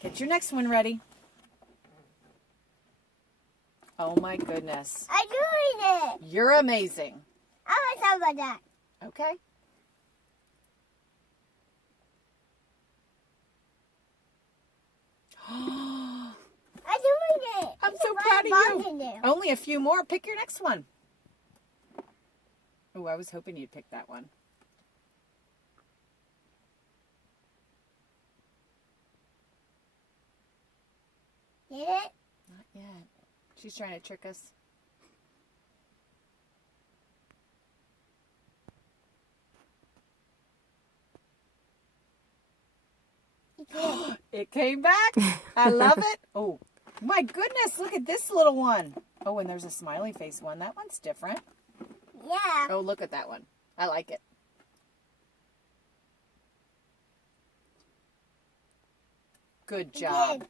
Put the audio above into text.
Get your next one ready. Oh my goodness. I'm doing it. You're amazing. I want some of that. Okay. I'm doing it. I'm It's so a proud lot of bugs in you. there. Only a few more. Pick your next one. Oh, I was hoping you'd pick that one. Get it? Not yet. She's trying to trick us. You did. It came back. I love it. Oh, my goodness. Look at this little one. Oh, and there's a smiley face one. That one's different. Yeah. Oh, look at that one. I like it. Good job. did.